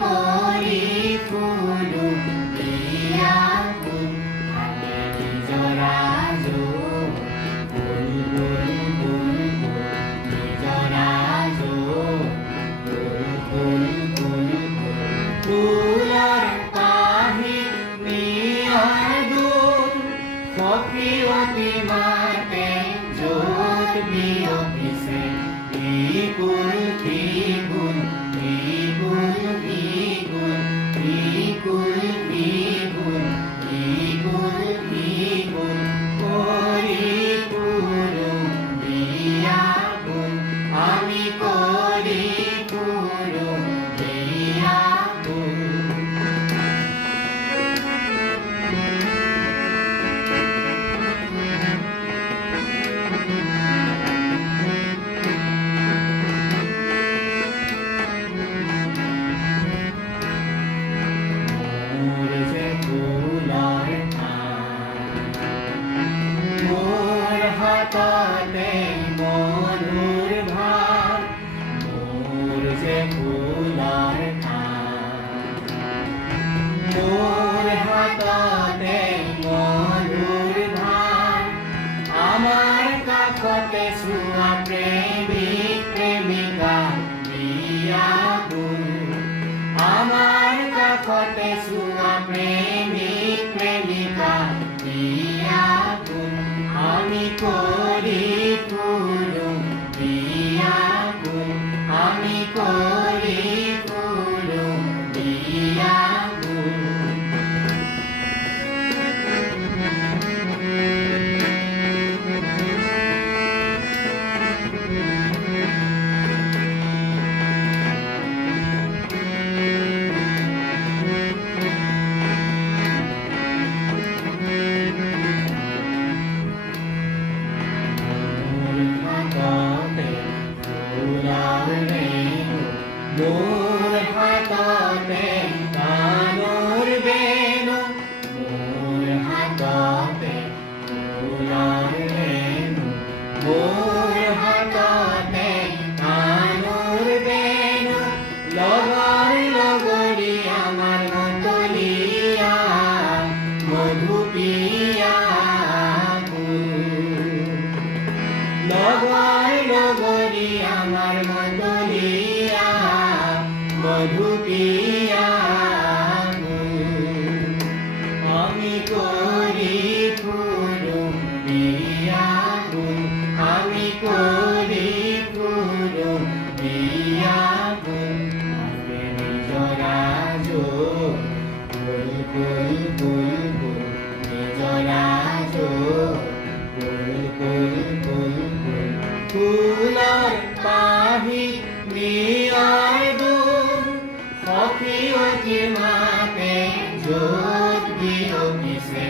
করি ফুলু দিয়া ফুল হাতে নিজরাজ ফুল ফুল ফুল ফুল নিজরাজ ফুল ফুল ফুল ফুল ফুলার কাহিনী আর দুল সখীয়তী মাতে জোত বিয়পিছে বিগুল বিগুল বিগুল বিগুল বিগুল বিগুল বিগুল বিগুল করি ফুলু দিয়া ফুল আমি করি ফুলু দিয়া ফুল মোর হাততে মধুর ভার মোর যে ফুলার মোর হাততে মধুর ভার আমার কাকতে শুয়া প্রেমিক প্রেমিকা দিয়া ফুল আমার কাকতে শুয়া প্রেমিক প্রেমিকা দিয়া ফুল আমি করি ফুলু দিয়া ফুল আমি করি ফুলু দিয়া ফুল মোর হাততে কানুর বেনু মোর হাততে ফুলার বেনু মোর হাততে কানুর বেনু লগর লগরি আমার মতলিয়া মধু পিয়া লগর লগরি আমার মতলিয়া মধু পিয়া আমি করি ফুলু দিয়া ফুল আমি করি ফুলু দিয়া ফুল হাতে নিজরাজ ফুল ফুল ফুল ফুল নিজরাজ ফুল ফুল ফুল ফুল ফুলার কাহিনী আর দুল সখীয়তী মাতে জোত বিয়পিছে